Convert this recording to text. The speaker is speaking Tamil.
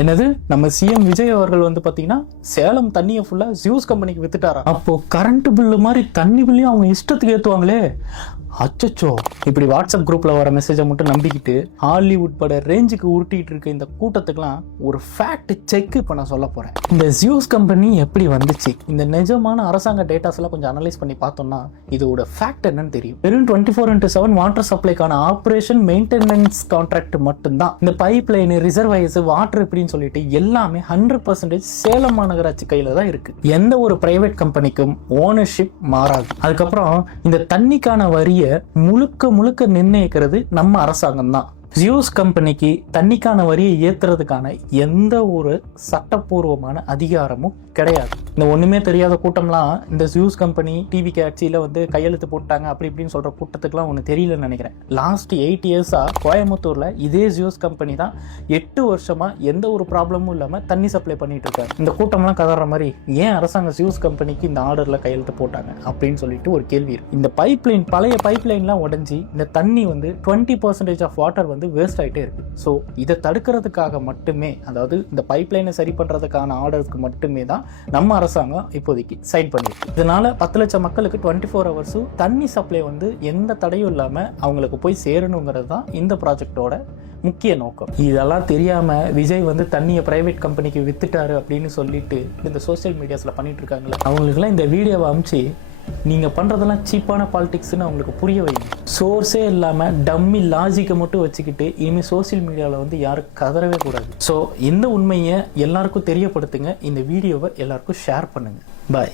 என்னது நம்ம சிஎம் விஜய் அவர்கள் வந்து பாத்தீங்கன்னா சேலம் தண்ணியை ஃபுல்லா ஜியூஸ் கம்பெனிக்கு வித்துட்டாரா? அப்போ கரண்ட் பில்லு மாதிரி தண்ணி பில்லையும் அவங்க இஷ்டத்துக்கு ஏத்துவாங்களே. அச்சச்சோ, இப்படி வாட்ஸ்அப் குரூப்ல வர மெசேஜை மட்டும் நம்பிக்கிட்டு ஹாலிவுட் பட ரேஞ்சுக்கு உருட்டிட்டு இருக்க இந்த கூட்டத்துக்குலாம் ஒரு ஃபேக்ட் செக் இப்ப நான் சொல்ல போறேன். இந்த ஜியூஸ் கம்பெனி எப்படி வந்துச்சு, இந்த நிஜமான அரசாங்க டேட்டாஸ் எல்லாம் கொஞ்சம் அனலைஸ் பண்ணி பார்த்தோம்னா இதோட ஃபேக்ட் என்னன்னு தெரியும். வெறும் 24/7 வாட்டர் சப்ளைக்கான ஆப்ரேஷன் மெயின்டெனன்ஸ் கான்ட்ராக்ட் மட்டும்தான். இந்த பைப் லைன், ரிசர்வாயர்ஸ், வாட்டர் இப்படின்னு சொல்லிட்டு எல்லாமே 100% சேலம் மாநகராட்சி கையில தான் இருக்கு. எந்த ஒரு பிரைவேட் கம்பெனிக்கும் ஓனர்ஷிப் மாறாது. அதுக்கப்புறம் இந்த தண்ணிக்கான வரி முழுக்க நிர்ணயிக்கிறது நம்ம அரசாங்கம் தான். ஜியூஸ் கம்பெனிக்கு தண்ணிக்கான வரியை ஏத்துறதுக்கான எந்த ஒரு சட்டப்பூர்வமான அதிகாரமும் கிடையாது. இந்த ஒண்ணுமே தெரியாத கூட்டம்லாம் இந்த ஜியூஸ் கம்பெனி டிவி காட்சியில வந்து கையெழுத்து போட்டாங்க அப்படி இப்படின்னு சொல்ற கூட்டத்துக்குலாம் ஒண்ணு தெரியலன்னு நினைக்கிறேன். லாஸ்ட் 8 இயர்ஸா கோயம்புத்தூர்ல இதே ஜியூஸ் கம்பெனி தான் 8 வருஷமா எந்த ஒரு ப்ராப்ளமும் இல்லாம தண்ணி சப்ளை பண்ணிட்டு இருக்காங்க. இந்த கூட்டம்லாம் கதற மாதிரி ஏன் அரசாங்கம் ஜியூஸ் கம்பெனிக்கு இந்த ஆர்டர்ல கையெழுத்து போட்டாங்க அப்படின்னு சொல்லிட்டு ஒரு கேள்வி இருக்கு. இந்த பைப்லைன், பழைய பைப்லைன்லாம் உடைஞ்சி இந்த தண்ணி வந்து 20% ஆஃப் வாட்டர் வந்து வேஸ்ட் ஆகிட்டே இருக்கு. ஸோ இதை தடுக்கிறதுக்காக மட்டுமே, அதாவது இந்த பைப்லைனை சரி பண்றதுக்கான ஆர்டருக்கு மட்டுமே தான் நம்ம அரசாங்கம் இப்போதைக்கு சைன் பண்ணிருக்கு. இதனால 10 லட்சம் மக்களுக்கு 24 ஹவர்ஸும் தண்ணி சப்ளை வந்து எந்த தடையும் இல்லாம அவங்களுக்கு போய் சேரணுங்கிறது தான் இந்த ப்ராஜெக்டோட முக்கிய நோக்கம். இதெல்லாம் தெரியாம விஜய் வந்து தண்ணியை பிரைவேட் கம்பெனிக்கு வித்துட்டாரு அப்படின்னு சொல்லிட்டு இந்த சோசியல் மீடியாஸ்ல பண்ணிட்டு இருக்காங்களே, அவங்களுக்குலாம் இந்த வீடியோவை அனுப்பிச்சு நீங்க பண்றதெல்லாம் சீப்பான பாலிடிக்ஸ்னு அவங்களுக்கு புரிய வைங்க. சோர்ஸே இல்லாம டம்மி லாஜிக்கை மட்டும் வச்சுக்கிட்டு இனிமே சோசியல் மீடியாவில் வந்து யாரும் கதறவே கூடாது. ஸோ இந்த உண்மையை எல்லாருக்கும் தெரியப்படுத்துங்க. இந்த வீடியோவை எல்லாருக்கும் ஷேர் பண்ணுங்க. பாய்.